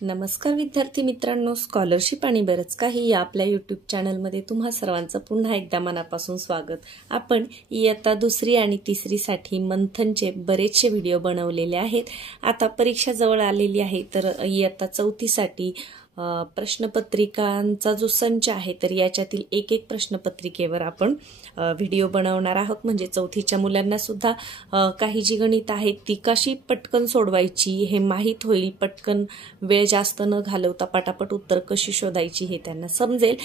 नमस्कार विद्यार्थी मित्रांनो, स्कॉलरशिप आणि बरंच काही या आपल्या यूट्यूब चॅनलमध्ये तुम्हा सर्वांचं पुन्हा एकदा मनापासून स्वागत। आपण इयत्ता दुसरी आणि तिसरीसाठी मंथनचे बरेचसे व्हिडिओ बनवलेले आहेत। आता परीक्षा जवळ आलेली आहे, तर इयत्ता चौथीसाठी प्रश्नपत्रिकांचा जो संच आहे तर याच्यातील एक एक प्रश्नपत्रिकेवर आपण व्हिडिओ बनवणार आहोत। म्हणजे चौथीच्या मुलांना सुद्धा काही जी गणित आहेत ती कशी पटकन सोडवायची हे माहित होईल, पटकन वेळ जास्त न घालवता पटापट उत्तर कशी शोधायची हे त्यांना समजेल।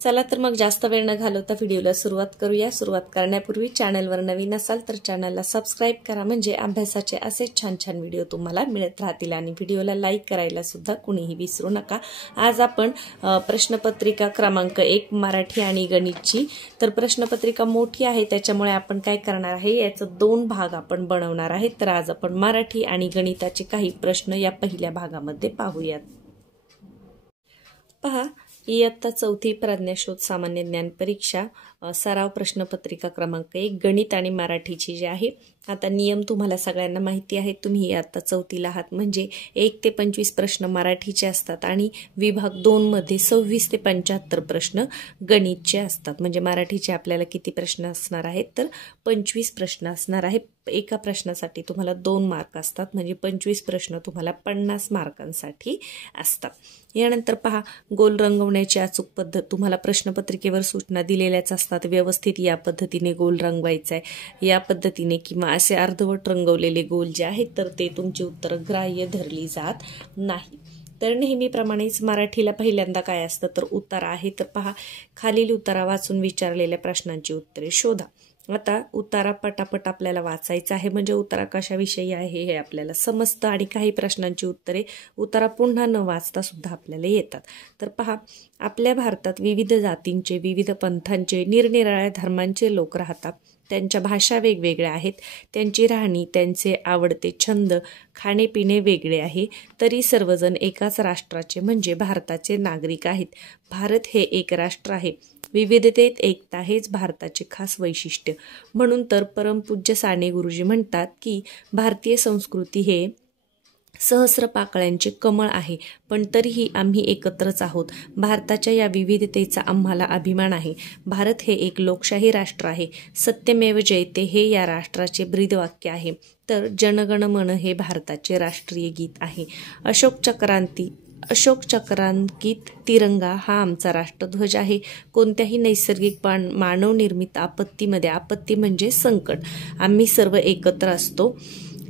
चला तर मग जास्त वेळ न घालवता व्हिडिओला सुरुवात करूया। सुरुवात करण्यापूर्वी चॅनलवर नवीन असाल तर चॅनलला सबस्क्राइब करा, म्हणजे अभ्यासाचे असे छान छान व्हिडिओ तुम्हाला मिळत राहतील। आणि व्हिडिओला लाईक करायला सुद्धा कुणीही विसरू नका। आज आपण प्रश्नपत्रिका क्रमांक 1 मराठी आणि गणितची, तर प्रश्नपत्रिका मोठी आहे त्याच्यामुळे आपण काय करणार आहे, याचं 2 भाग आपण बनवणार आहे। तर आज आपण मराठी आणि गणिताचे काही प्रश्न या पहिल्या भागामध्ये पाहूयात। पहा, इयत्ता चौथी प्रज्ञाशोध सामान्य ज्ञान परीक्षा सराव प्रश्नपत्रिका क्रमांक 1 गणित आणि मराठीची जी आहे। आता नियम तुम्हाला सगळ्यांना माहिती आहे, तुम्ही इयत्ता चौथीला आहात म्हणजे 1 ते 25 प्रश्न मराठीचे असतात आणि विभाग 2 मध्ये 26 ते 75 प्रश्न गणितचे असतात। म्हणजे मराठीचे आपल्याला किती प्रश्न असणार आहेत, तर 25 प्रश्न असणार आहे। एका प्रश्नासाठी तुम्हाला 2 मार्क असतात, म्हणजे 25 प्रश्न तुम्हाला 50 मार्कांसाठी असतात। यानंतर पहा, गोल रंगवण्याची अचूक पद्धत तुम्हाला प्रश्नपत्रिकेवर सूचना दिलेल्याच असतात। व्यवस्थित या पद्धतीने गोल रंगवायचा आहे, या पद्धतीने किंवा असे अर्धवट रंगवलेले गोल जे आहेत तर ते तुमची उत्तर ग्राह्य धरली जात नाही। तर नेहमीप्रमाणेच मराठीला पहिल्यांदा काय असतं, तर उतारा आहे। तर पहा, खालील उतारा वाचून विचारलेल्या प्रश्नांची उत्तरे शोधा। आता उतारा पटापट आपल्याला वाचायचा आहे, म्हणजे उतारा कशाविषयी आहे हे आपल्याला समजतं आणि काही प्रश्नांची उत्तरे उतारा पुन्हा न वाचता सुद्धा आपल्याला येतात। तर पहा, आपल्या भारतात विविध जातींचे, विविध पंथांचे, निरनिराळ्या धर्मांचे लोक राहतात। त्यांच्या भाषा वेगवेगळ्या आहेत, त्यांची राहणी, त्यांचे आवडते छंद, खाणेपिणे वेगळे आहे, तरी सर्वजण एकाच राष्ट्राचे म्हणजे भारताचे नागरिक आहेत। भारत हे एक राष्ट्र आहे, विविधतेत एकता हेच भारताचे खास वैशिष्ट्य। म्हणून तर परमपूज्य साने गुरुजी म्हणतात की भारतीय संस्कृती हे सहस्र पाकळ्यांचे कमळ आहे, पण तरीही आम्ही एकत्रच आहोत। भारताच्या या विविधतेचा आम्हाला अभिमान आहे। भारत हे एक लोकशाही राष्ट्र आहे। सत्यमेव जयते हे या राष्ट्राचे ब्रीदवाक्य आहे। तर जनगण मन हे भारताचे राष्ट्रीय गीत आहे। अशोक चक्रांकित तिरंगा हा आमचा राष्ट्रध्वज आहे। कोणत्याही नैसर्गिक मानवनिर्मित आपत्तीमध्ये, आपत्ती म्हणजे संकट, आम्ही सर्व एकत्र असतो,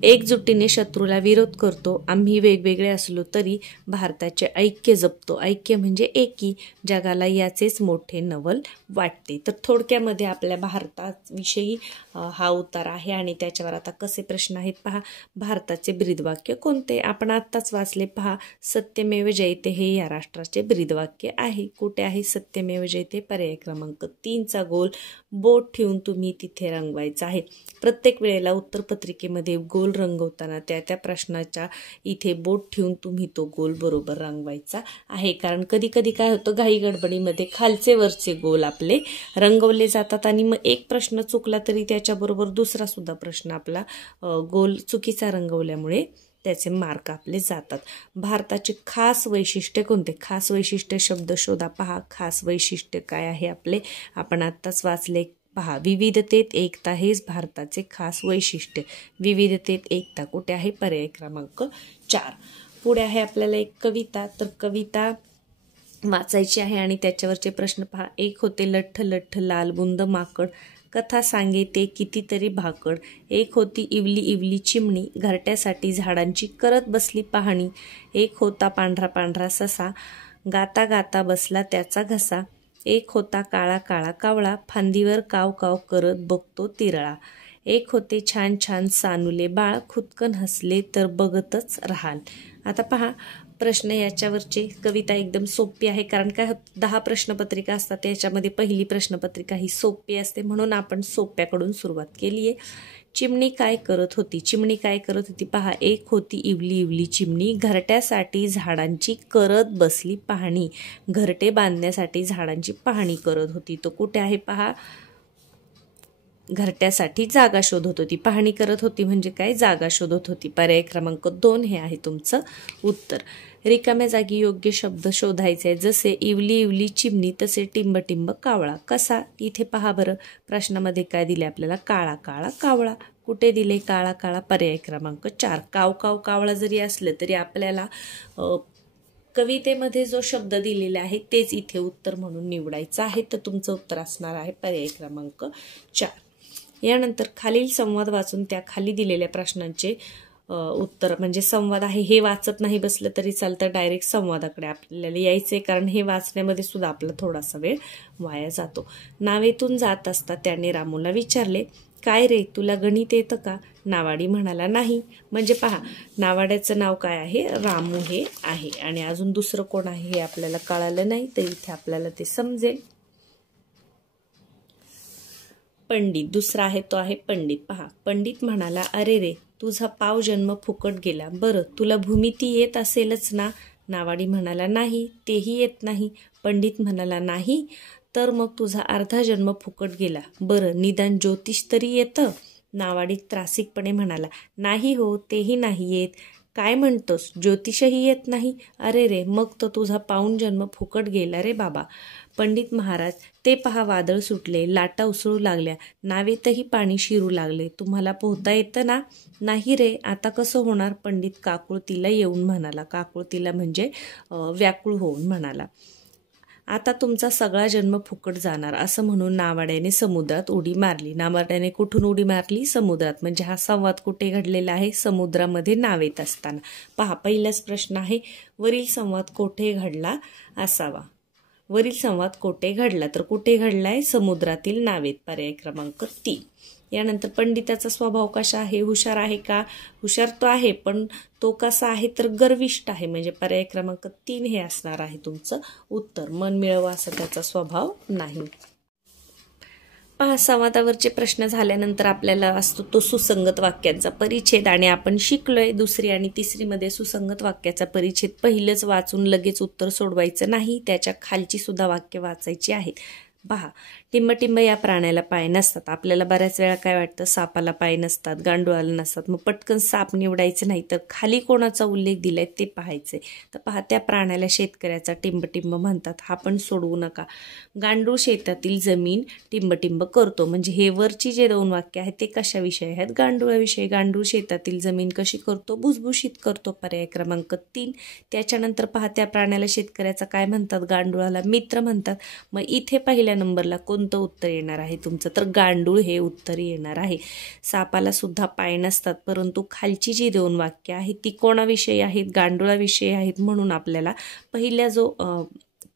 एकजुटीने शत्रूला विरोध करतो। आम्ही वेगवेगळे असलो तरी भारताचे ऐक्य जपतो। ऐक्य म्हणजे एकी, जगाला याचेच मोठे नवल वाटते। तर थोडक्यामध्ये आपल्या भारताविषयी हा उतारा आहे आणि त्याच्यावर आता कसे प्रश्न आहेत पहा। भारताचे ब्रीदवाक्य कोणते? आपण आत्ताच वाचले, पहा, सत्यमेव जयते हे या राष्ट्राचे ब्रीदवाक्य आहे। कुठे आहे सत्यमेव जयते? पर्याय क्रमांक 3चा गोल बोट ठेवून तुम्ही तिथे रंगवायचा आहे। प्रत्येक वेळेला उत्तरपत्रिकेमध्ये गोल रंगवताना त्या प्रश्नाच्या इथे बोट ठेवून तुम्ही तो गोल बरोबर रंगवायचा आहे। कारण कधी कधी काय होतं, घाई गडबडीमध्ये खालचे वरचे गोल आपले रंगवले जातात आणि मग एक प्रश्न चुकला तरी त्याच्याबरोबर दुसरा सुद्धा प्रश्न आपला गोल चुकीचा रंगवल्यामुळे त्याचे मार्क आपले जातात। भारताचे खास वैशिष्ट्य कोणते? खास वैशिष्ट्य शब्द शोधा। पहा, खास वैशिष्ट्य काय आहे आपले, आपण आत्ताच वाचले। पहा, विविधतेत एकता हेच भारताचे खास वैशिष्ट्य। विविधतेत एकता कुठे आहे? पर्याय क्रमांक 4। पुढे आहे आपल्याला एक कविता, तर कविता वाचायची आहे आणि त्याच्यावरचे प्रश्न पहा। एक होते लठ्ठ लठ्ठ लालबुंद माकड, कथा सांगे ते कितीतरी भाकड। एक होती इवली इवली चिमणी, घरट्यासाठी झाडांची करत बसली पाहणी। एक होता पांढरा पांढरा ससा, गाता गाता बसला त्याचा घसा। एक होता काळा काळा कावळा, फांदीवर काव काव करत बघतो तिरळा। एक होते छान छान सानुले बाळ, खुदकन हसले तर बघतच राहाल। आता पहा, प्रश्न याच्यावरचे, कविता एकदम सोपी आहे, कारण काय 10 प्रश्नपत्रिका असतात, त्याच्यामध्ये पहिली प्रश्नपत्रिका ही सोपी असते, म्हणून आपण सोप्याकडून सुरुवात केली आहे। चिमणी काय करत होती? चिमणी काय करत होती? पहा, एक होती इवली इवली चिमणी, घरट्यासाठी झाडांची करत बसली पाहणी। घरटे बांधण्यासाठी झाडांची पाहणी करत होती। तो कुठे आहे? पहा, घरट्यासाठी जागा शोधत होती. पाहणी करत होती म्हणजे काय, जागा शोधत होती. पर्याय क्रमांक 2 हे आहे तुमचं उत्तर. रिकाम्या जागी योग्य शब्द शोधायचे आहे. जसे इवली इवली चिमणी, तसे टिंब टिंब कावळा. कसा, इथे पहा बरं प्रश्नामध्ये काय दिले आपल्याला, काळा काळा कावळा. कुठे दिले काळा काळा, पर्याय क्रमांक 4. काव काव कावळा जरी असलं तरी आपल्याला कवितेमध्ये जो शब्द दिलेला आहे तेच इथे उत्तर म्हणून निवडायचं आहे. तर तुमचं उत्तर असणार आहे पर्याय क्रमांक 4. यानंतर खालील संवाद वाचून त्या खाली दिलेल्या प्रश्नांचे उत्तर, म्हणजे संवाद आहे हे वाचत नाही बसलं तरी चालतं, डायरेक्ट संवादाकडे आपल्याला यायचंय, कारण हे वाचण्यामध्ये सुद्धा आपला थोडासा वेळ वाया जातो. नावेतून जात असता त्याने रामूला विचारले, काय रे तुला गणित येतं का? नावाडी म्हणाला नाही. म्हणजे पहा, नावाड्याचं नाव काय आहे, रामू हे आहे, आणि अजून दुसरं कोण आहे हे आपल्याला कळालं नाही, तर इथे आपल्याला ते समजेल. पंडित दुसरा आहे तो आहे पंडित. पहा, पंडित म्हणाला, अरे रे तुझा पाव जन्म फुकट गेला. बरं तुला भूमिती येत असेलच ना? नावाडी म्हणाला नाही, तेही येत नाही. पंडित म्हणाला नाही, तर मग तुझा अर्धा जन्म फुकट गेला. बरं निदान ज्योतिष तरी येतं? नावाडी त्रासिकपणे म्हणाला, नाही हो, तेही नाही येत. काय म्हणतोस, ज्योतिषही येत नाही? अरे रे, मग तर तुझा पाऊण जन्म फुकट गेला रे बाबा. पंडित महाराज, ते पहा वादळ सुटले, लाटा उसळू लागल्या, नावेतही पाणी शिरू लागले. तुम्हाला पोहता येतं ना? नाही रे, आता कसं होणार? पंडित काकुळतीला येऊन म्हणाला. काकुळतीला म्हणजे व्याकुळ होऊन म्हणाला, आता तुमचा सगळा जन्म फुकट जाणार. असं म्हणून नावाड्याने समुद्रात उडी मारली. नावाड्याने कुठून उडी मारली? समुद्रात. म्हणजे हा संवाद कुठे घडलेला आहे? समुद्रामध्ये नावेत असताना. पहा, पहिलाच प्रश्न आहे, वरील संवाद कोठे घडला असावा? वरील संवाद कोठे घडला, तर कुठे घडलाय? समुद्रातील नावेत. पर्याय क्रमांक 3. यानंतर पंडिताचा स्वभाव कसा आहे? हुशार आहे का? हुशार तो आहे, पण तो कसा आहे, तर गर्विष्ठ आहे. म्हणजे पर्याय क्रमांक 3 हे असणार आहे तुमचं उत्तर. मन मिळवा असा त्याचा स्वभाव नाही. पहा, संवादावरचे प्रश्न झाल्यानंतर आपल्याला असतो तो सुसंगत वाक्यांचा परिच्छेद, आणि आपण शिकलोय 2री आणि 3री मध्ये सुसंगत वाक्याचा परिच्छेद पहिलंच वाचून लगेच उत्तर सोडवायचं नाही, त्याच्या खालची सुद्धा वाक्य वाचायची आहेत. पहा, टिंबटिंब या प्राण्याला पाय नसतात. आपल्याला बऱ्याच वेळा काय वाटतं, सापाला पाय नसतात, गांडुळाला नसतात, मग पटकन साप निवडायचं नाही, तर खाली कोणाचा उल्लेख दिलाय ते पाहायचे. तर पहा, त्या प्राण्याला शेतकऱ्याचा टिंबटिंब म्हणतात, हा पण सोडवू नका. गांडूळ शेतातील जमीन टिंबटिंब करतो. म्हणजे हे वरची जे 2 वाक्य आहेत ते कशाविषयी आहेत? गांडुळाविषयी. गांडूळ शेतातील जमीन कशी करतो? भुसभुशीत करतो. पर्याय क्रमांक 3. त्याच्यानंतर पहा, त्या प्राण्याला शेतकऱ्याचा काय म्हणतात? गांडुळाला मित्र म्हणतात. मग इथे पहिल्या नंबरला कोणतं उत्तर येणार आहे तुमचं? तर गांडूळ हे उत्तर येणार आहे. सापाला सुद्धा पाय नसतात, परंतु खालची जी 2 वाक्य आहेत ती कोणाविषयी आहेत? गांडुळाविषयी आहेत. म्हणून आपल्याला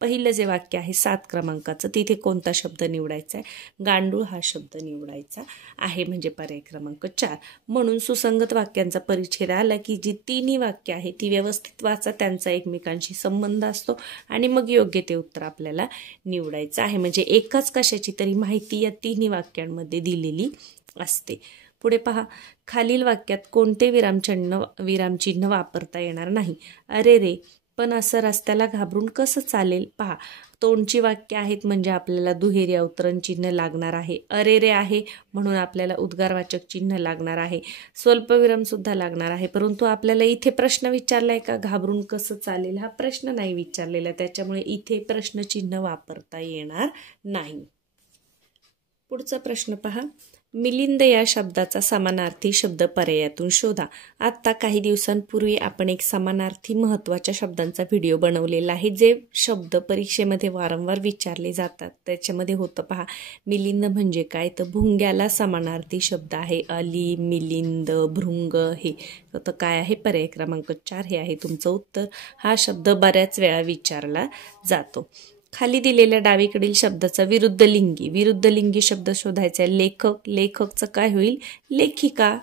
पहिलं जे वाक्य आहे 7 क्रमांकाचं, तिथे कोणता शब्द निवडायचा आहे? गांडूळ हा शब्द निवडायचा आहे. म्हणजे पर्याय क्रमांक 4. म्हणून सुसंगत वाक्यांचा परिच्छेद आला की जी 3ही वाक्य आहे ती व्यवस्थित वाचा, त्यांचा एकमेकांशी संबंध असतो, आणि मग योग्य ते उत्तर आपल्याला निवडायचं आहे. म्हणजे एकाच कशाची तरी माहिती या 3ही वाक्यांमध्ये दिलेली असते. पुढे पहा, खालील वाक्यात कोणते विरामचिन्ह वापरता येणार नाही? अरे रे, पण असं रस्त्याला घाबरून कसं चालेल? पहा, तोंडची वाक्य आहेत म्हणजे आपल्याला दुहेरी अवतरण चिन्ह लागणार आहे. अरे रे आहे म्हणून आपल्याला उद्गारवाचक चिन्ह लागणार आहे. स्वल्पविराम सुद्धा लागणार आहे. परंतु आपल्याला इथे प्रश्न विचारलाय का घाबरून कसं चालेल? हा प्रश्न नाही विचारलेला, त्याच्यामुळे इथे प्रश्नचिन्ह वापरता येणार नाही. पुढचा प्रश्न पहा, मिलिंद या शब्दाचा समानार्थी शब्द पर्यायातून शोधा. आता काही दिवसांपूर्वी आपण एक समानार्थी महत्त्वाच्या शब्दांचा व्हिडिओ बनवलेला आहे, जे शब्द परीक्षेमध्ये वारंवार विचारले जातात. त्याच्यामध्ये होतं पहा, मिलिंद म्हणजे काय? तर भुंग्याला समानार्थी शब्द आहे. अली, मिलिंद, भृंग हे तर काय आहे? पर्याय क्रमांक 4 हे आहे तुमचं उत्तर. हा शब्द बऱ्याच वेळा विचारला जातो. खाली दिलेल्या डावीकडील शब्दाचा विरुद्धलिंगी शब्द शोधायचा आहे. लेखक, लेखकचं काय होईल? लेखिका.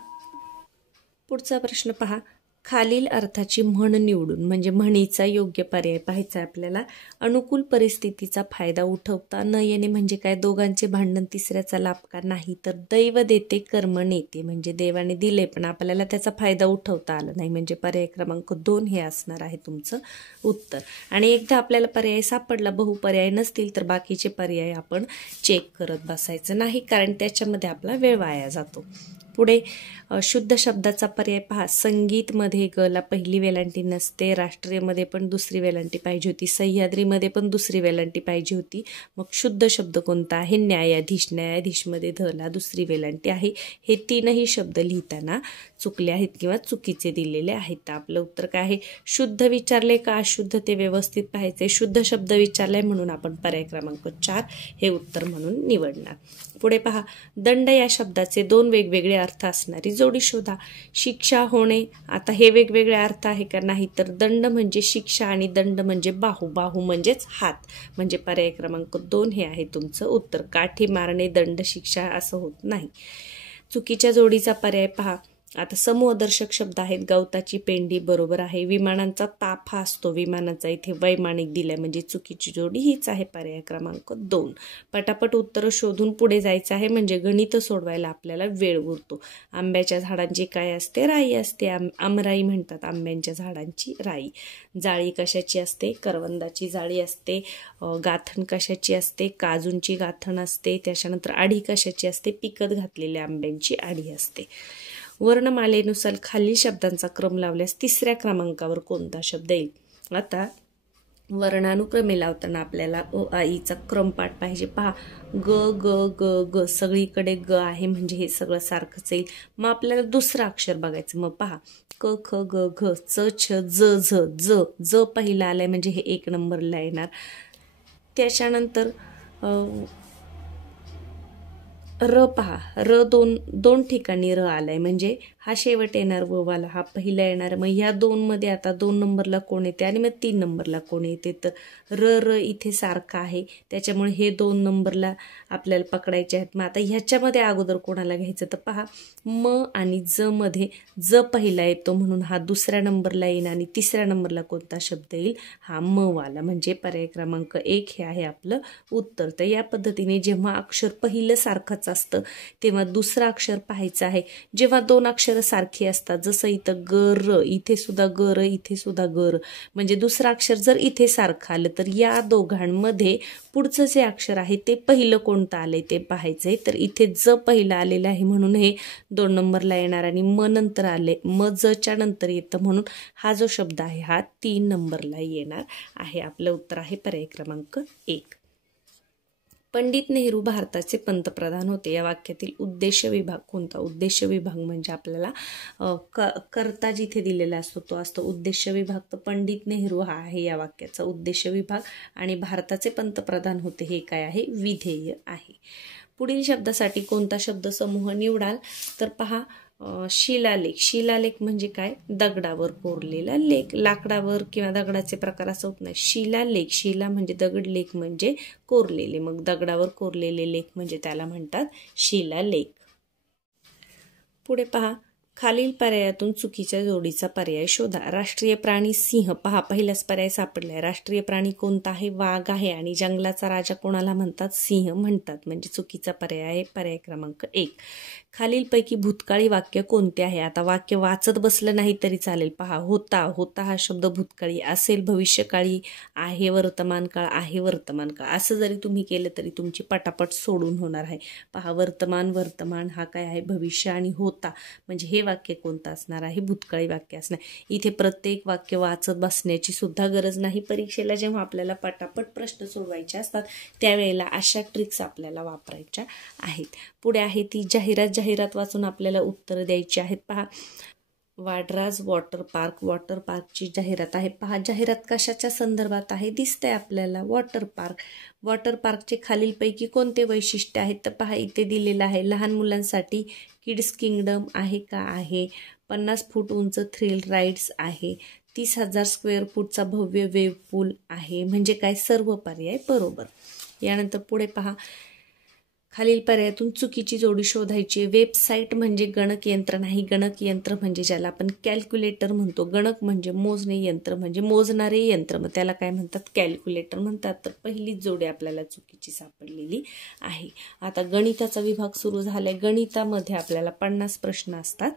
पुढचा प्रश्न पहा, खालील अर्थाची म्हण निवडून म्हणजे म्हणीचा योग्य पर्याय पाहायचा आपल्याला. अनुकूल परिस्थितीचा फायदा उठवता न येणे म्हणजे काय? दोघांचे भांडण तिसऱ्याचा लाभ का? नाही. तर दैव देते कर्म नेते म्हणजे देवाने दिले पण आपल्याला त्याचा फायदा उठवता आला नाही म्हणजे पर्याय क्रमांक 2 हे असणार आहे तुमचं उत्तर. आणि एकदा आपल्याला पर्याय सापडला, बहुपर्याय नसतील तर बाकीचे पर्याय आपण चेक करत बसायचं नाही कारण त्याच्यामध्ये आपला वेळ वाया जातो. पुढे शुद्ध शब्दाचा पर्याय पहा. संगीतमध्ये गला पहिली वेलांटी नसते, राष्ट्रीयमध्ये पण दुसरी वेलांटी पाहिजे होती, सह्याद्रीमध्ये पण दुसरी वेलांटी पाहिजे होती. मग शुद्ध शब्द कोणता आहे? न्यायाधीश. न्यायाधीशमध्ये धला दुसरी वेलांटी आहे. हे तीनही शब्द लिहिताना चुकले आहेत किंवा चुकीचे दिलेले आहेत. तर आपलं उत्तर काय आहे? शुद्ध विचारले का अशुद्ध ते व्यवस्थित पाहायचे. शुद्ध शब्द विचारलाय म्हणून आपण पर्याय क्रमांक 4 हे उत्तर म्हणून निवडणार. पुढे पहा. दंड या शब्दाचे 2 वेगवेगळे अर्थ असणारी जोडी शोधा. शिक्षा होणे, आता हे वेगवेगळे अर्थ आहे का? नाही. तर दंड म्हणजे शिक्षा आणि दंड म्हणजे बाहू. बाहू म्हणजेच हात म्हणजे पर्याय क्रमांक 2 हे आहे तुमचं उत्तर. काठी मारणे दंड शिक्षा असं होत नाही. चुकीच्या जोडीचा पर्याय पहा. आता समूहदर्शक शब्द आहेत. गवताची पेंडी बरोबर आहे. विमानांचा ताफा असतो, विमानाचा इथे वैमानिक दिलाय म्हणजे चुकीची जोडी हीच आहे पर्याय क्रमांक 2. पटापट उत्तर शोधून पुढे जायचं आहे म्हणजे गणित सोडवायला आपल्याला वेळ उरतो. आंब्याच्या झाडांची काय असते? राई असते. आमराई म्हणतात आंब्यांच्या झाडांची राई. जाळी कशाची असते? करवंदाची जाळी असते. गाथण कशाची असते? काजूंची गाथण असते. त्याच्यानंतर आढी कशाची असते? पिकत घातलेल्या आंब्यांची आढी असते. वर्णमालेनुसार खालील शब्दांचा क्रम लावल्यास तिसऱ्या क्रमांकावर कोणता शब्द येईल? आता वर्णानुक्रमे लावताना आपल्याला अ आ ईचा क्रमपाठ पाहिजे. पहा, ग ग ग ग सगळीकडे ग आहे म्हणजे हे सगळं सारखंच येईल. मग आपल्याला दुसरं अक्षर बघायचं. मग पहा, क ख ग घ च छ ज झ ज ज पहिला आलाय म्हणजे हे 1 नंबरला येणार. त्याच्यानंतर र पहा, र दोन ठिकाणी र आलाय म्हणजे हा शेवट येणार व वाला हा पहिला येणार. मग ह्या 2 मध्ये आता 2 नंबरला कोण येते आणि मग 3 नंबरला कोण येते? तर र इथे सारखा आहे त्याच्यामुळे हे 2 नंबरला आपल्याला पकडायचे आहेत. मग आता ह्याच्यामध्ये अगोदर कोणाला घ्यायचं? तर पहा, म आणि ज मध्ये ज पहिला येतो म्हणून हा दुसऱ्या नंबरला येईल आणि तिसऱ्या नंबरला कोणता शब्द येईल? हा म वाला म्हणजे पर्याय क्रमांक 1 हे आहे आपलं उत्तर. तर या पद्धतीने जेव्हा अक्षर पहिलं सारखंच असतं तेव्हा दुसरं अक्षर पाहायचं आहे. जेव्हा 2 अक्षर सारखी असतात जसं इथं ग र, इथे सुद्धा ग र, इथे सुद्धा ग र म्हणजे दुसरं अक्षर जर इथे सारखं आलं तर या दोघांमध्ये पुढचं जे अक्षर आहे ते पहिलं कोणतं आलंय ते पाहायचंय. तर इथे ज पहिलं आलेलं आहे म्हणून हे 2 नंबरला येणार आणि म नंतर आले, म जच्या नंतर येतं म्हणून हा जो शब्द आहे हा 3 नंबरला येणार आहे. आपलं उत्तर आहे पर्याय क्रमांक 1. पंडित नेहरू भारताचे पंतप्रधान होते. या वाक्यातील उद्देश विभाग कोणता? उद्देश विभाग म्हणजे आपल्याला कर्ता जिथे दिलेला असतो तो असतो उद्देश विभाग. तर पंडित नेहरू हा आहे या वाक्याचा उद्देश विभाग आणि भारताचे पंतप्रधान होते हे काय आहे? विधेय आहे. पुढील शब्दासाठी कोणता शब्द समूह निवडाल? तर पहा, शिलालेख. शिलालेख म्हणजे काय? दगडावर कोरलेला लेख. लाकडावर किंवा दगडाचे प्रकार असं होत नाही. शिलालेख, शिला म्हणजे दगड, लेख म्हणजे कोरलेले. मग दगडावर कोरलेले लेख म्हणजे त्याला म्हणतात शिलालेख. पुढे पहा, खालील पर्यायातून चुकीच्या जोडीचा पर्याय शोधा. राष्ट्रीय प्राणी सिंह. पहा, पहिलाच पर्याय सापडलाय. राष्ट्रीय प्राणी कोणता आहे? वाघ आहे आणि जंगलाचा राजा कोणाला म्हणतात? सिंह म्हणतात म्हणजे चुकीचा पर्याय आहे पर्याय क्रमांक 1. खालीलपैकी भूतकाळी वाक्य कोणते आहे? आता वाक्य वाचत बसलं नाही तरी चालेल. पहा, होता. होता हा शब्द भूतकाळी असेल, भविष्यकाळी आहे, वर्तमान काळ आहे, वर्तमान काळ असं जरी तुम्ही केलं तरी तुमची पटापट सोडून होणार आहे. पहा, वर्तमान हा काय आहे? भविष्य आणि होता म्हणजे हे वाक्य कोणतं असणार आहे? भूतकाळी वाक्य असणार. इथे प्रत्येक वाक्य वाचत बसण्याची सुद्धा गरज नाही. परीक्षेला जेव्हा आपल्याला पटापट प्रश्न सोडवायचे असतात त्यावेळेला अशा ट्रिक्स आपल्याला वापरायच्या आहेत. पुढे आहे ती जाहिरात वाचून आपल्याला उत्तर द्यायची आहेत. पहा, वाडराज वॉटर पार्क. वॉटर पार्कची जाहिरात आहे. पहा, जाहिरात कशाच्या संदर्भात आहे? दिसतंय आपल्याला वॉटर पार्क. वॉटर पार्कचे खालीलपैकी कोणते वैशिष्ट्य आहेत? तर पहा, इथे दिलेलं आहे लहान मुलांसाठी किड्स किंगडम आहे का? आहे. 50 फूट उंच थ्रिल राईड्स आहे. 30,000 स्क्वेअर फूटचा भव्य वेव्ह पूल आहे. म्हणजे काय? सर्व पर्याय बरोबर. यानंतर पुढे पहा, खालील पर्यायातून चुकीची जोडी शोधायची. वेबसाईट म्हणजे गणकयंत्र नाही. गणकयंत्र म्हणजे ज्याला आपण कॅल्क्युलेटर म्हणतो. गणक म्हणजे मोजणे, यंत्र म्हणजे मोजणारे यंत्र, मग त्याला काय म्हणतात? कॅल्क्युलेटर म्हणतात. तर पहिलीच जोडी आपल्याला चुकीची सापडलेली आहे. आता गणिताचा विभाग सुरू झालाय. गणितामध्ये आपल्याला 50 प्रश्न असतात,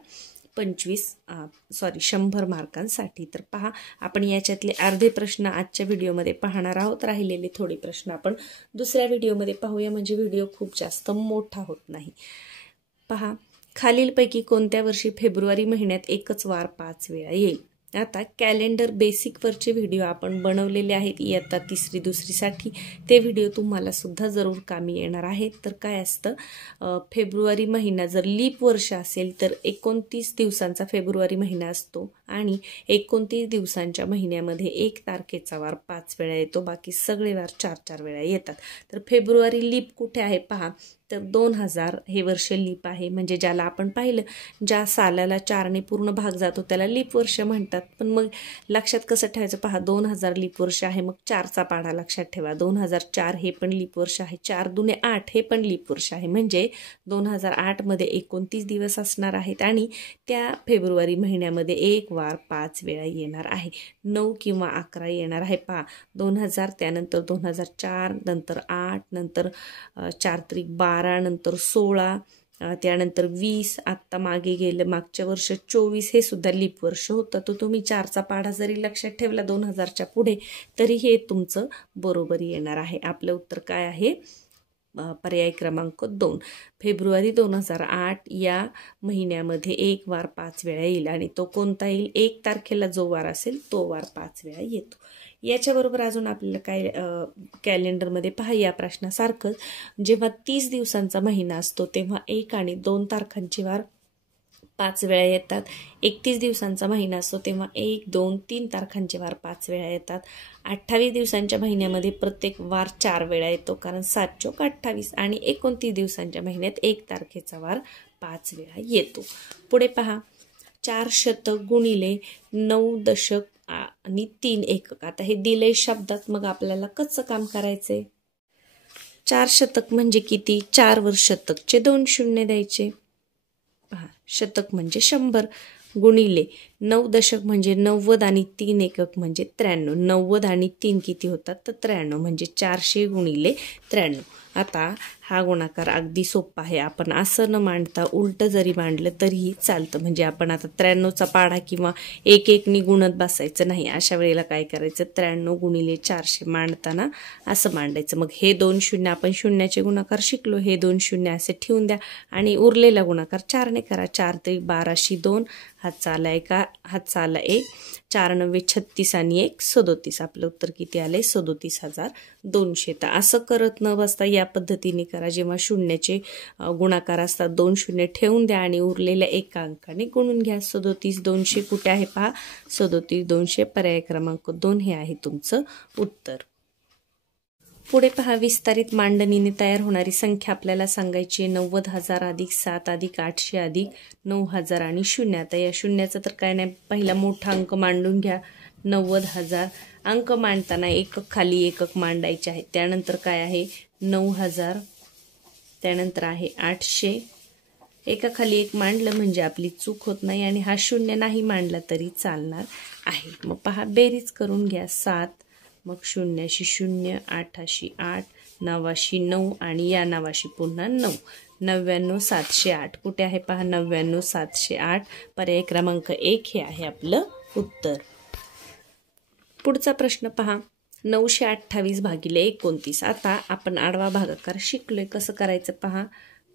100 मार्कांसाठी. तर पहा, आपण याच्यातले अर्धे प्रश्न आजच्या व्हिडिओमध्ये पाहणार आहोत. राहिलेले थोडे प्रश्न आपण दुसऱ्या व्हिडिओमध्ये पाहूया, म्हणजे व्हिडिओ खूप जास्त मोठा होत नाही. पहा, खालीलपैकी कोणत्या वर्षी फेब्रुवारी महिन्यात एकच वार 5 वेळा येईल? आता कॅलेंडर बेसिकवरचे व्हिडिओ आपण बनवलेले आहेत इयत्ता 3री 2रीसाठी. ते व्हिडिओ तुम्हाला सुद्धा जरूर कामी येणार आहेत. तर काय असतं, फेब्रुवारी महिना जर लीप वर्ष असेल तर 29 दिवसांचा फेब्रुवारी महिना असतो आणि 29 दिवसांच्या महिन्यामध्ये 1 तारखेचा वार 5 वेळा येतो. बाकी सगळे वार 4-4 वेळा येतात. तर फेब्रुवारी लीप कुठे आहे पहा, तर 2000 हे वर्ष लीप आहे. म्हणजे ज्याला आपण पाहिलं, ज्या सालाला 4ने पूर्ण भाग जातो त्याला लीप वर्ष म्हणतात. पण मग लक्षात कसं ठेवायचं पहा, 2000 लीप वर्ष आहे, मग 4चा पाढा लक्षात ठेवा. 2004 हे पण लीप वर्ष आहे. 4 दुने 8 हे पण लीप वर्ष आहे. म्हणजे 2008 मध्ये 29 दिवस असणार आहेत आणि त्या फेब्रुवारी महिन्यामध्ये 1 वार 5 वेळा येणार आहे. 9 किंवा 11 येणार आहे. पहा, 2000, त्यानंतर 2004, नंतर 8, नंतर 4 त्रिक 12, नंतर 16, त्यानंतर 20, आत्ता मागे गेलं मागच्या वर्ष 24, हे सुद्धा लीप वर्ष होतं. तर तुम्ही 4चा पाढा जरी लक्षात ठेवला 2000च्या पुढे तरी हे तुमचं बरोबर येणार आहे. आपलं उत्तर काय आहे? पर्याय क्रमांक 2. फेब्रुवारी 2008 या महिन्यामध्ये 1 वार 5 वेळा येईल आणि तो कोणता येईल? 1 तारखेला जो वार असेल तो वार 5 वेळा येतो. याच्याबरोबर अजून आपल्याला काय कॅलेंडरमध्ये पहा, या प्रश्नासारखं जेव्हा 30 दिवसांचा महिना असतो तेव्हा 1 आणि 2 तारखांचे वार 5 वेळा येतात. 31 दिवसांचा महिना असतो तेव्हा 1, 2, 3 तारखांचे वार 5 वेळा येतात. 28 दिवसांच्या महिन्यामध्ये प्रत्येक वार 4 वेळा येतो, कारण 7 चोक 28. आणि 29 दिवसांच्या महिन्यात 1 तारखेचा वार 5 वेळा येतो. पुढे पहा, 4 शतक गुणिले 9 दशक आणि 3 एकक. आता हे दिले शब्दात, मग आपल्याला कसं काम करायचंय? 4 शतक म्हणजे किती? 4 वर शतकचे 2 शून्य द्यायचे. पहा, शतक म्हणजे 100 गुणिले 9 दशक म्हणजे 90 आणि 3 एकक म्हणजे 93. 90 आणि 3 किती होतात? तर 93. म्हणजे 400 गुणिले 93. आता हा गुणाकार अगदी सोपा आहे. आपण असं न मांडता उलट जरी मांडलं तरीही चालतं. म्हणजे आपण आता 93चा पाढा किंवा 1-1नी गुणत बसायचं नाही. अशा वेळेला काय करायचं? 93 गुणिले 400 मांडताना असं मांडायचं. मग हे 2 शून्य, आपण शून्याचे गुणाकार शिकलो, हे 2 शून्य असे ठेवून द्या आणि उरलेला गुणाकार 4ने करा. 4 त्रिक 12, 2 हातचा आला 1, हातचा आला 1, 4 9 36 आणि 1 37. आपलं उत्तर किती आले? 37,200. तर असं करत न बसता या पद्धतीने करा. जेव्हा शून्याचे गुणाकार असतात 2 शून्य ठेवून द्या आणि उरलेल्या एका अंकाने गुणून घ्या. 37,200 कुठे आहे पहा? 37,200 पर्याय क्रमांक 2 हे आहे तुमचं उत्तर. पुढे पहा, विस्तारित मांडणीने तयार होणारी संख्या आपल्याला सांगायची. 90,000 अधिक 7 अधिक 800 अधिक 9,000 आणि 0. आता या शून्याचं तर काय नाही, पहिला मोठा अंक मांडून घ्या. 90,000 अंक मांडताना एकक खाली एकक मांडायचे आहे. त्यानंतर काय आहे? 9,000, त्यानंतर आहे 800. एका खाली एक मांडलं म्हणजे आपली चूक होत नाही आणि हा शून्य नाही मांडला तरी चालणार आहे. मग पहा, बेरीज करून घ्या. 7, मग 0शी 0, 8शी 8, 9शी 9 आणि या नावाशी पुन्हा 9. 99,708 कुठे आहे पहा? 99,708 पर्याय क्रमांक 1 हे आहे आपलं उत्तर. पुढचा प्रश्न पहा, 928 भागिले 29. आता आपण आडवा भागाकार शिकलोय, कसं करायचं पहा.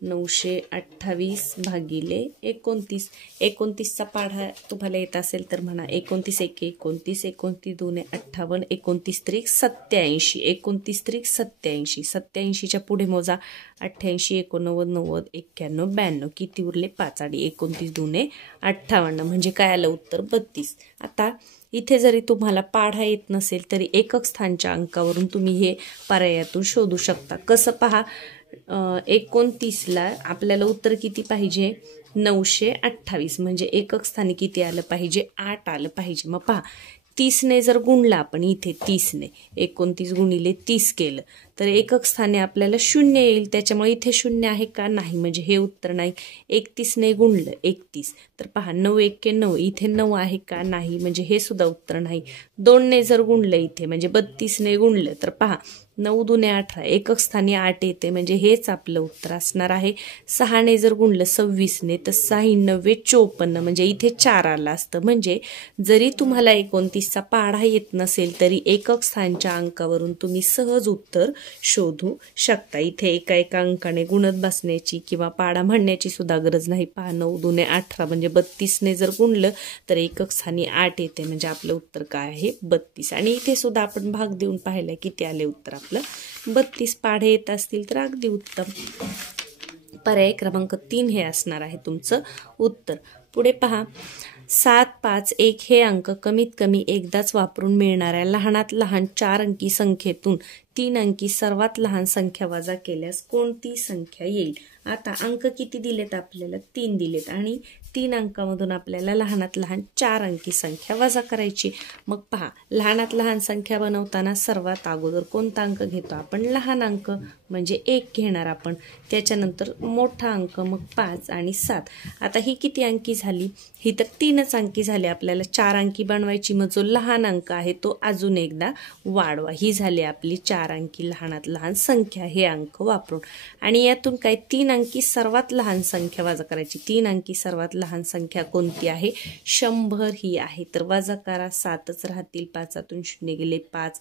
928 भागिले 29. 29चा पाढा तुम्हाला येत असेल तर म्हणा. 29 1 29, 29 2 58, 29 त्रिक 87, 29 त्रिक 87. 87च्या पुढे मोजा. 88, 89, 90, 91, 92. किती उरले? 5 आणि 29 2 58. म्हणजे काय आलं उत्तर? 32. आता इथे जरी तुम्हाला पाढा येत नसेल तरी एकक स्थानच्या अंकावरून तुम्ही हे पर्यायातून शोधू शकता. कसं पहा, 29ला आपल्याला उत्तर किती पाहिजे? 928. म्हणजे एकक स्थानी किती आलं पाहिजे? 8 आलं पाहिजे. मग पहा, 30ने जर गुणला आपण इथे 30ने 29 गुणिले 30 केलं तर एकक स्थानी आपल्याला 0 येईल, त्याच्यामुळे इथे 0 आहे का नाही, म्हणजे हे उत्तर नाही. 31ने गुणलं 31, तर पहा 9 1 9, इथे 9 आहे का नाही, म्हणजे हे सुद्धा उत्तर नाही. 2ने जर गुणलं इथे म्हणजे 32ने गुणलं तर पहा 9 2 18, एकक स्थानी 8 येते, म्हणजे हेच आपलं उत्तर असणार आहे. 6ने जर गुणलं 26ने तर 6 9 54, म्हणजे इथे 4 आलं असतं. म्हणजे जरी तुम्हाला 29चा पाढा येत नसेल तरी एकक स्थानच्या अंकावरून तुम्ही सहज उत्तर शोधू शकता. इथे एका एका अंकाने गुणत बसण्याची किंवा पाढा म्हणण्याची सुद्धा गरज नाही. पहा 9 2 18, म्हणजे 32ने जर गुणलं तर एकक स्थानी 8 येते, म्हणजे आपलं उत्तर काय आहे 32. आणि इथे सुद्धा आपण भाग देऊन पाहिलं किती आले उत्तर आपलं 32. पाढे येत असतील तर अगदी उत्तम. पर्याय क्रमांक 3 हे असणार आहे तुमचं उत्तर. पुढे पहा 7 5 1 हे अंक कमीत कमी एकदाच वापरून मिळणाऱ्या लहानात लहान 4 अंकी संख्येतून 3 अंकी सर्वात लहान संख्या वजा केल्यास कोणती संख्या येईल. आता अंक किती दिलेत आपल्याला 3 दिलेत आणि 3 अंकामधून आपल्याला लहानात लहान 4 अंकी संख्या वजा करायची. मग पहा लहानात लहान संख्या बनवताना सर्वात अगोदर कोणता अंक घेतो आपण, लहान अंक म्हणजे 1 घेणार आपण, त्याच्यानंतर मोठा अंक मग 5 आणि 7. आता ही किती अंकी झाली, ही तर 3च अंकी झाली. आपल्याला 4 अंकी बनवायची, मग जो लहान अंक आहे तो अजून एकदा वाढवा. ही झाली आपली 4 अंकी लहानात लहान संख्या हे अंक वापरून. आणि यातून काय 3 अंकी सर्वात लहान संख्या वजा करायची. 3 अंकी सर्वात लहान संख्या कोणती आहे, 100 ही आहे. तर वजा करा, 7च राहतील. 5तून 0 गेले 5,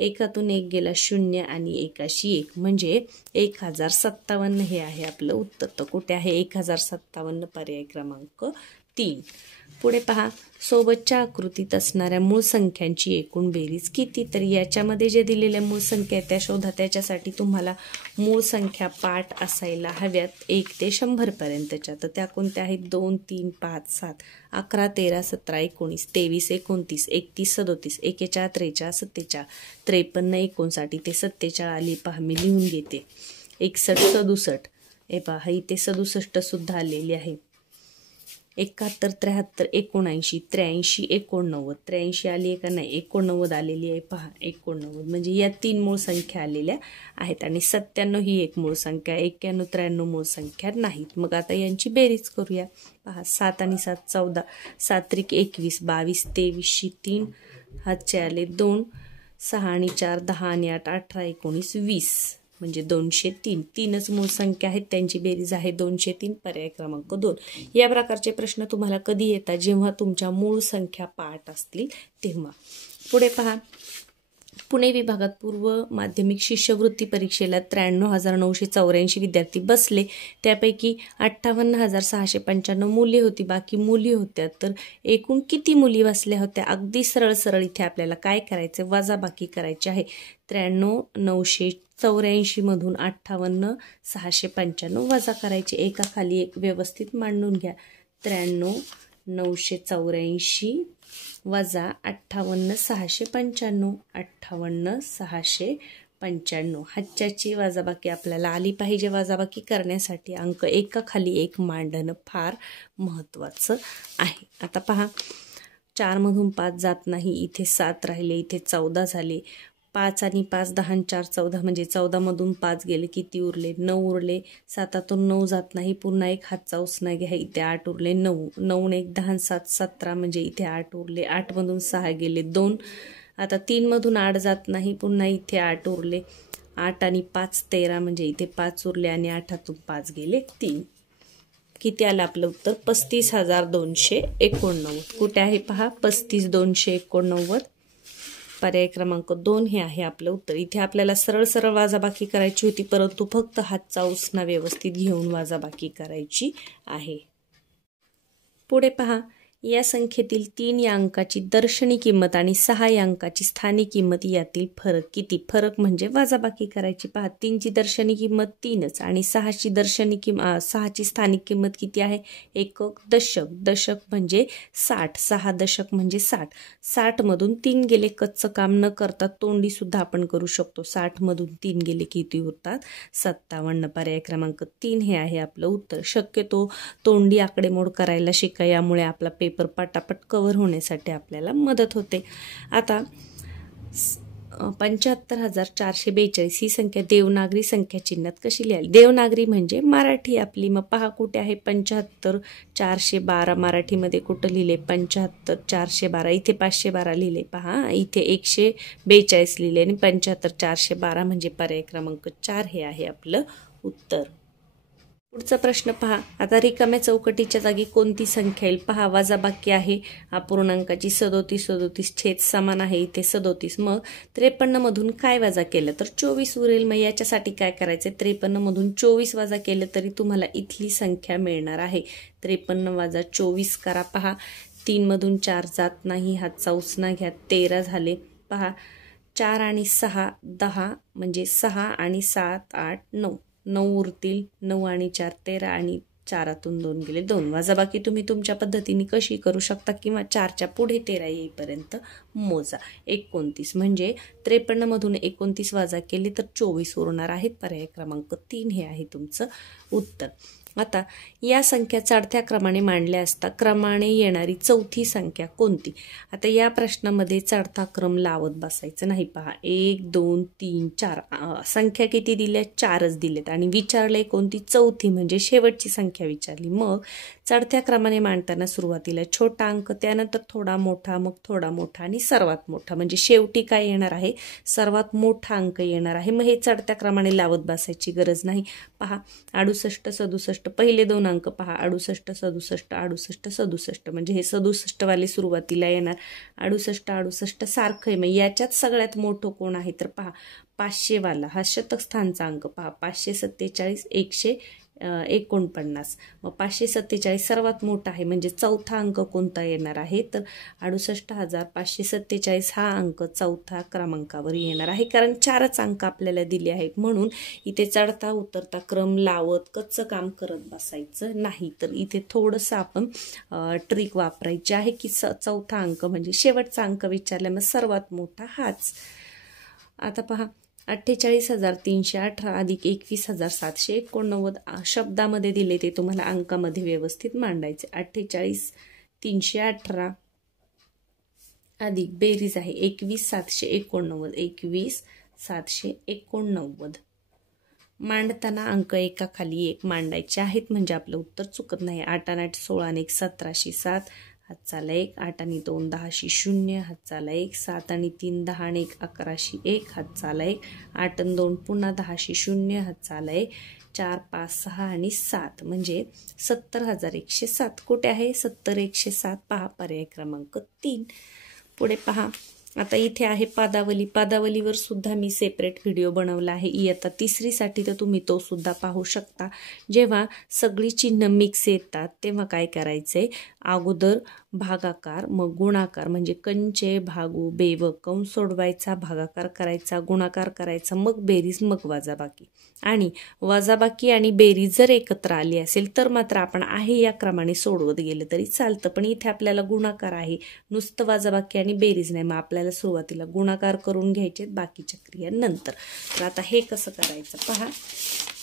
1तून 1 गेला 0 आणि 1शी 1, म्हणजे 1057 हे आहे आपलं उत्तर. तर कुठे आहे 1057, पर्याय क्रमांक 3. पुढे पहा सोबतच्या आकृतीत असणाऱ्या मूळ संख्यांची एकूण बेरीज किती. तर याच्यामध्ये जे दिलेल्या मूळ संख्या त्या शोधा. त्याच्यासाठी तुम्हाला मूळ संख्या पाठ असायला हव्यात 1 ते 100 पर्यंतच्या. तर त्या कोणत्या आहेत, 2 3 5 7 11 13 17 19 23 29 31 37 41 43 47 53 59 ते 47 आली. पहा मी लिहून घेते. 61 67, हे पहा इथे 67 सुद्धा आलेली आहे. 71 73 79 83 89, 83 आली आहे का नाही, 89 आलेली आहे. पहा 89, म्हणजे या 3 मूळ संख्या आलेल्या आहेत. आणि 97 ही एक मूळ संख्या, 91 93 मूळ संख्या नाहीत. मग आता यांची बेरीज करूया. पहा 7 आणि 7 14, 7 त्रिक 21 22 23 3 हातचे आले 2, 6 आणि 4 10 आणि 8 18 19 20, म्हणजे 203. 3च मूळ संख्या आहेत, त्यांची बेरीज आहे 203, पर्याय क्रमांक 2. या प्रकारचे प्रश्न तुम्हाला कधी येतात, जेव्हा तुमच्या मूळ संख्या पाठ असतील तेव्हा. पुढे पहा पुणे विभागात पूर्व माध्यमिक शिष्यवृत्ती परीक्षेला 93,984 विद्यार्थी बसले. त्यापैकी 58,695 मुली होती, बाकी मुली होत्या. तर एकूण किती मुली बसल्या होत्या. अगदी सरळ सरळ इथे आपल्याला काय करायचं, वजाबाकी करायची आहे. 93,984 मधून 58,695 वजा करायचे. एकाखाली एक व्यवस्थित मांडून घ्या. 93,984 वजा 58,695, 58,695. हातच्याची वजाबाकी आपल्याला आली पाहिजे. वजाबाकी करण्यासाठी अंक एकाखाली एक मांडणं फार महत्त्वाचं आहे. आता पहा 4 मधून 5 जात नाही, इथे 7 राहिले, इथे 14 झाले. 5 आणि 5 10 आणि 4 14, म्हणजे 14 मधून 5 गेले, किती उरले 9 उरले. 7तून 9 जात नाही, पुन्हा एक हातचा उसना घ्या, इथे 8 उरले. 9 9 आणि 1 10 7 17, म्हणजे इथे 8 उरले. 8 मधून 6 गेले 2. आता 3 मधून 8 जात नाही, पुन्हा इथे 8 उरले. 8 आणि 5 13, म्हणजे इथे 5 उरले आणि 8तून 5 गेले 3. किती आलं आपलं उत्तर, 35,289. कुठे आहे पहा 35,289, पर्याय क्रमांक 2 हे आहे आपलं उत्तर. इथे आपल्याला सरळ सरळ वजाबाकी करायची होती, परंतु फक्त हातचा उसना व्यवस्थित घेऊन वजाबाकी करायची आहे. पुढे पहा या संख्येतील 3 या अंकाची दर्शनी किंमत आणि 6 या अंकाची स्थानिक किंमत यातील फरक किती. फरक म्हणजे वजाबाकी करायची. पहा 3ची दर्शनी किंमत 3च आणि 6ची दर्शनी किंमत 6ची स्थानिक किंमत किती आहे, एकक दशक. दशक म्हणजे 60, 6 दशक म्हणजे 60. 60 मधून 3 गेले, कच्चं काम न करता तोंडी सुद्धा आपण करू शकतो. 60 मधून 3 गेले किती उरतात, 57. पर्याय क्रमांक 3 हे आहे आपलं उत्तर. शक्यतो तोंडी आकडेमोड करायला शिका, यामुळे आपला पेपर पटापट कव्हर होण्यासाठी आपल्याला मदत होते. आता 75,442 ही संख्या देवनागरी संख्या चिन्हात कशी लिहाल? देवनागरी म्हणजे मराठी आपली. मग पहा कुठे आहे 75,412 मराठीमध्ये कुठं लिहिले 75,412, इथे 512 लिहिले. पहा इथे 142 लिहिले आणि 75,412 म्हणजे पर्याय क्रमांक 4 हे आहे आपलं उत्तर. पुढचा प्रश्न पहा. आता रिकाम्या चौकटीच्या जागी कोणती संख्या येईल? पहा वजाबाकी आहे अपूर्णांकाची 37 छेद समान आहे इथे 37. मग 53 मधून काय वजा केलं तर 24 उरेल. मग याच्यासाठी काय करायचं? 53 मधून 24 वजा केलं तरी तुम्हाला इथली संख्या मिळणार आहे. 53 वजा 24 करा. पहा 3 मधून 4 जात नाही, हातचा उसना घ्या, 13 झाले. पहा 4 आणि 6 10 म्हणजे 6 आणि 7 8 9 9 उरतील. 9 आणि 4 13 आणि 4तून 2 गेले 2. वजाबाकी तुम्ही तुमच्या पद्धतीने कशी करू शकता किंवा 4च्या पुढे 13 येईपर्यंत मोजा. 29 म्हणजे 53 मधून 29 वजा केले तर 24 उरणार आहेत. पर्याय क्रमांक 3 हे आहे तुमचं उत्तर. आता या संख्या चढत्या क्रमाने मांडल्या असता क्रमाने येणारी चौथी संख्या कोणती? आता या प्रश्नामध्ये चढता क्रम लावत बसायचं नाही. पहा 1 2 3 4 संख्या किती दिल्या? 4च दिलेत आणि विचारलंय कोणती? चौथी म्हणजे शेवटची संख्या विचारली. मग चढत्या क्रमाने मांडताना सुरुवातीला छोटा अंक, त्यानंतर थोडा मोठा, मग थोडा मोठा आणि सर्वात मोठा, म्हणजे शेवटी काय येणार आहे? सर्वात मोठा अंक येणार आहे. मग हे चढत्या क्रमाने लावत बसायची गरज नाही. पहा 68 67 पहिले 2 अंक पहा 68 67 68 67 म्हणजे हे 67 वाले सुरुवातीला येणार. 68 68 सारखं आहे. मग याच्यात सगळ्यात मोठं कोण आहे तर पहा 500 वाला हा शतक स्थानचा अंक. पहा 547 149. मग 547 सर्वात मोठा आहे म्हणजे चौथा अंक कोणता येणार आहे तर 68,547 हा अंक चौथा क्रमांकावर येणार आहे. कारण 4च अंक आपल्याला दिले आहेत म्हणून इथे चढता उतरता क्रम लावत कच्चं काम करत बसायचं नाही. तर इथे थोडंसं आपण ट्रिक वापरायची आहे की चौथा अंक म्हणजे शेवटचा अंक विचारला मग सर्वात मोठा हाच. आता पहा 48,318 अधिक 21,789 शब्दामध्ये दिले ते तुम्हाला अंकामध्ये व्यवस्थित मांडायचे. 48,318 अधिक बेरीज आहे 21,789 21,789 मांडताना अंक एकाखाली एक मांडायचे आहेत म्हणजे आपलं उत्तर चुकत नाही. 8 आणि 8 16 आणि 1 1707 हातचाला 1 8 आणि 2 10 0 हातचाला 1 7 आणि 3 10 आणि 1 1101 हातचाला 1 8 आणि 2 पुन्हा 10 0 हातचाला 1 4 5 6 आणि 7 म्हणजे 70,107. कुठे आहे 70,107? पहा पर्याय क्रमांक 3. पुढे पहा. आता इथे आहे पदावली. पदावलीवर सुद्धा मी सेपरेट व्हिडिओ बनवला आहे इयत्ता 3री साठी, तर तुम्ही तो सुद्धा पाहू शकता. जेव्हा सगळी चिन्ह मिक्स येतात तेव्हा काय करायचंय? अगोदर भागाकार मग गुणाकार म्हणजे कंचे भागू बेव कंस सोडवायचा, भागाकार करायचा, गुणाकार करायचा, मग बेरीज, मग वजाबाकी. आणि वजाबाकी आणि बेरीज जर एकत्र आली असेल तर मात्र आपण आहे या क्रमाने सोडवत गेलं तरी चालतं. पण इथे आपल्याला गुणाकार आहे, नुसतं वजाबाकी आणि बेरीज नाही. मग आपल्याला सुरुवातीला गुणाकार करून घ्यायचे, बाकीच्या क्रिया नंतर. तर आता हे कसं करायचं पहा.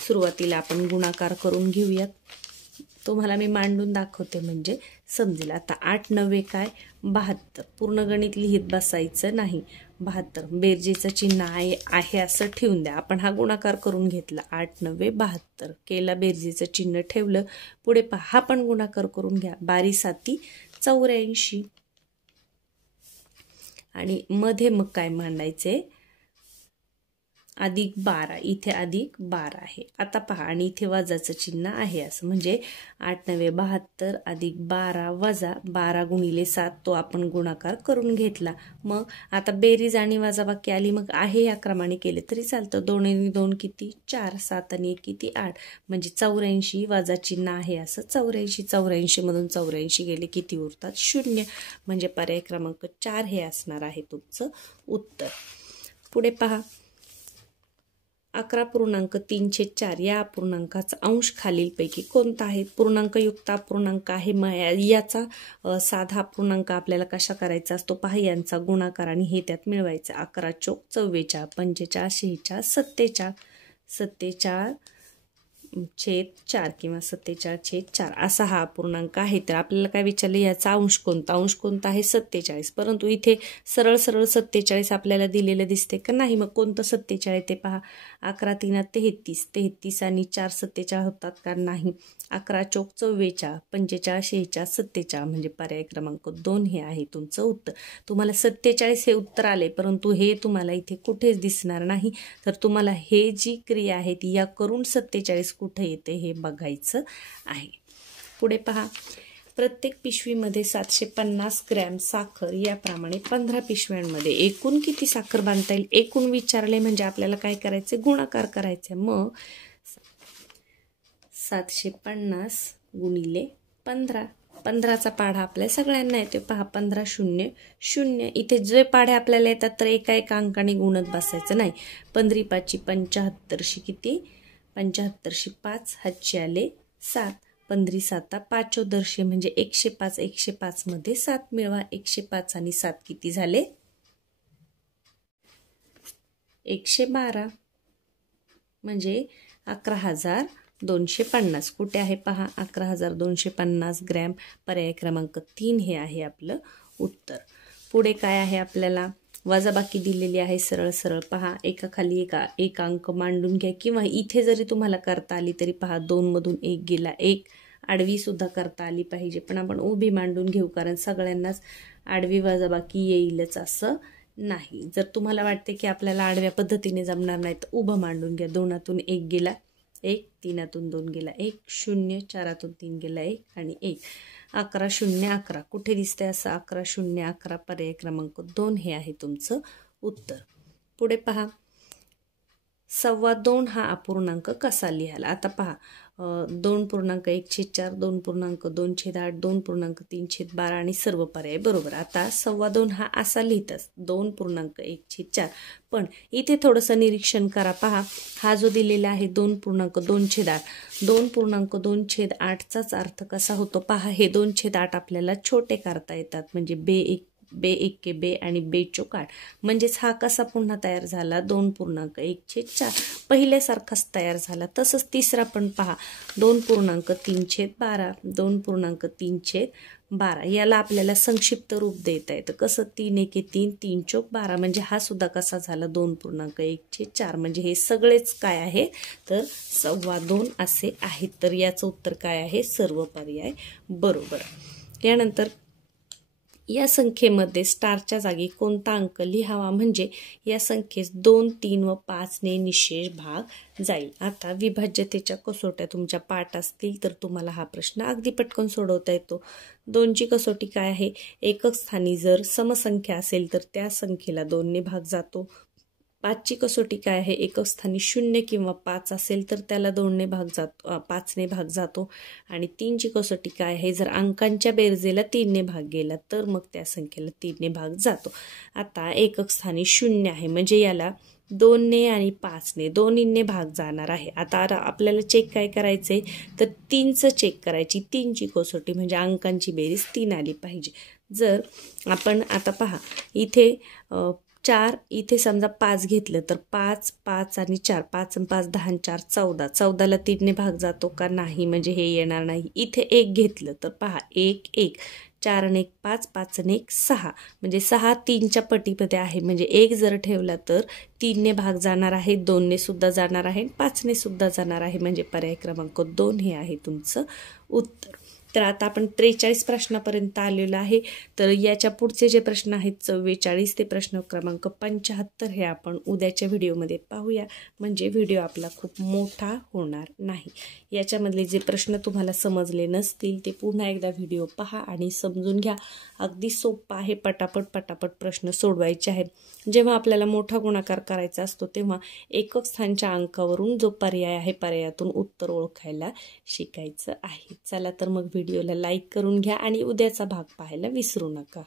सुरुवातीला आपण गुणाकार करून घेऊयात. तुम्हाला मी मांडून दाखवते म्हणजे समजेल. आता 8 9 काय 72. पूर्ण गणित लिहित बसायचं नाही. 72 बेरजेचं चिन्ह आहे असं ठेवून द्या. आपण हा गुणाकार करून घेतला 8 9 72 केला, बेरजेचं चिन्ह ठेवलं. पुढे पहा हा पण गुणाकार करून घ्या 12 7 84 आणि मध्ये मग काय मांडायचे अधिक 12. इथे अधिक 12 आहे. आता पहा आणि इथे वजाचं चिन्ह आहे असं म्हणजे 8 9 72 अधिक 12 वजा 12 गुणिले 7 तो आपण गुणाकार करून घेतला. मग आता बेरीज आणि वजाबाकी आली मग आहे या क्रमाने केले तरी चालतं. 2 आणि 2 किती 4 7 आणि 1 किती 8 म्हणजे 84 वजा चिन्ह आहे असं 84. 84 मधून 84 गेले किती उरतात 0 म्हणजे पर्याय क्रमांक 4 हे असणार आहे तुमचं उत्तर. पुढे पहा 11.3/4 या अपूर्णांकाचा अंश खालीलपैकी कोणता आहे? पूर्णांकयुक्त अपूर्णांक आहे. मग याचा साधा अपूर्णांक आपल्याला कशा करायचा असतो पहा. यांचा गुणाकार आणि हे त्यात मिळवायचं. 11 चोक 44 45 46 47 47 47/4 किंवा 47/4 असा हा अपूर्णांक आहे. तर आपल्याला काय विचारलं, याचा अंश कोणता? अंश कोणता आहे? 47. परंतु इथे सरळ सरळ 47 आपल्याला दिलेलं दिसते का? नाही. मग कोणतं 47 ते पहा. 11 3 33, 33 आणि 4 47 होतात का? नाही. 11 चौक 44, 45 46 47 म्हणजे पर्याय क्रमांक 2 हे आहे तुमचं उत्तर. तुम्हाला 47 हे उत्तर आले, परंतु हे तुम्हाला इथे कुठेच दिसणार नाही. तर तुम्हाला हे जी क्रिया आहे ती या करून 47 कुठे येते हे बघायचं आहे. पुढे पहा. प्रत्येक पिशवीमध्ये 750 ग्रॅम साखर याप्रमाणे 15 पिशव्यांमध्ये एकूण किती साखर बांधता येईल? एकूण विचारले म्हणजे आपल्याला काय करायचे? गुणाकार करायचे. मग 750 गुणिले 15. 15चा पाढा आपल्या सगळ्यांना येतो. पहा 15 0 0. इथे जे पाढे आपल्याला येतात तर एका एका अंकाने गुणत बसायचं नाही. 15 5 75 किती? 75 5 हातचे आले 7. 15 7 5 म्हणजे 105. 105 मध्ये 7 मिळवा. 105 आणि 7 किती झाले? 112 म्हणजे 11,250. कुठे आहे पहा? 11,250 ग्रॅम. पर्याय क्रमांक 3 हे आहे आपलं उत्तर. पुढे काय आहे? आपल्याला वजाबाकी दिलेली आहे. सरळ सरळ पहा. एकाखाली एक अंक मांडून घ्या, किंवा इथे जरी तुम्हाला करता आली तरी पहा 2 मधून 1 गेला. 1 आडवी सुद्धा करता आली पाहिजे, पण आपण उभी मांडून घेऊ, कारण सगळ्यांनाच आडवी वजाबाकी येईलच असं नाही. जर तुम्हाला वाटते की आपल्याला आडव्या पद्धतीने जमणार नाही तर उभं मांडून घ्या. 2तून 1 गेला 1, 3तून 2 गेला 1, 0, 4तून 3 गेला 1 आणि 1. 11 0 11 कुठे दिसते असं? 11 0 11. पर्याय क्रमांक 2 हे आहे तुमचं उत्तर. पुढे पहा. 2.25 हा अपूर्णांक कसा लिहाल? आता पहा. 2.1/4, 2.2/8, 2.3/12 आणि सर्व पर्याय बरोबर. आता 2.25 हा असा लिहितच 2.1/4. पण इथे थोडंसं निरीक्षण करा. पहा, हा जो दिलेला आहे 2.2/8, 2.2/8चाच अर्थ कसा होतो? पहा, हे 2/8 आपल्याला छोटे करता येतात, म्हणजे बे 1 बे आणि बे 4. म्हणजेच हा कसा पुन्हा तयार झाला? 2.1/4 पहिल्यासारखाच तयार झाला. तसंच तिसरा पण पहा. 2.3/12, 2.3/12. याला आपल्याला संक्षिप्त रूप देता येतं. कसं? 3 1 3, 3 4 12. म्हणजे हा सुद्धा कसा झाला? 2.1/4. म्हणजे हे सगळेच काय आहे तर 2.25 असे आहेत. तर याचं उत्तर काय आहे? सर्व पर्याय बरोबर. यानंतर या संख्येमध्ये स्टारच्या जागी कोणता अंक लिहावा? म्हणजे या संख्येस 2 3 व 5 ने निशेष भाग जाईल. आता विभाज्यतेच्या कसोट्या तुमच्या पाठ असतील तर तुम्हाला हा प्रश्न अगदी पटकन सोडवता येतो. 2ची कसोटी काय आहे? एकक स्थानी जर समसंख्या असेल तर त्या संख्येला 2 ने भाग जातो. 5ची कसोटी काय आहे? एकक स्थानी 0 किंवा 5 असेल तर त्याला 2 ने भाग जातो, 5 ने भाग जातो. आणि 3ची कसोटी काय आहे? जर अंकांच्या बेरजेला 3 ने भाग गेला तर मग त्या संख्येला 3 ने भाग जातो. आता एकक स्थानी 0 आहे, म्हणजे याला 2 ने आणि 5 ने दोन्हीने भाग जाणार आहे. आता आपल्याला चेक काय करायचंय तर 3चं चेक करायची. 3ची कसोटी म्हणजे अंकांची बेरीज 3 आली पाहिजे. जर आपण आता पहा इथे 4, इथे समजा 5 घेतलं तर 5 5 आणि 4, 5 आणि 5 10 आणि 4 14. 14ला 3 ने भाग जातो का? नाही, म्हणजे हे येणार नाही. इथे 1 घेतलं तर पहा 1 1, 4 आणि 1 5, 5 आणि 1 6, म्हणजे 6 3च्या पटीमध्ये आहे. म्हणजे 1 जर ठेवला तर 3 ने भाग जाणार आहे, 2 ने सुद्धा जाणार आहे, 5 ने सुद्धा जाणार आहे. म्हणजे पर्याय क्रमांक 2 हे आहे तुमचं उत्तर. तर आता आपण 43 प्रश्नापर्यंत आलेलो आहे. तर याच्या पुढचे जे प्रश्न आहेत 44 ते प्रश्न क्रमांक 75 हे आपण उद्याच्या व्हिडिओमध्ये पाहूया. म्हणजे व्हिडिओ आपला खूप मोठा होणार नाही. याच्यामधले जे प्रश्न तुम्हाला समजले नसतील ते पुन्हा एकदा व्हिडिओ पहा आणि समजून घ्या. अगदी सोपं आहे. पटापट प्रश्न सोडवायचे आहेत. जेव्हा आपल्याला मोठा गुणाकार करायचा असतो तेव्हा एकक स्थानच्या अंकावरून जो पर्याय आहे पर्यायातून उत्तर ओळखायला शिकायचं आहे. चला तर मग व्हिडिओला लाईक करून घ्या आणि उद्याचा भाग पाहायला विसरू नका.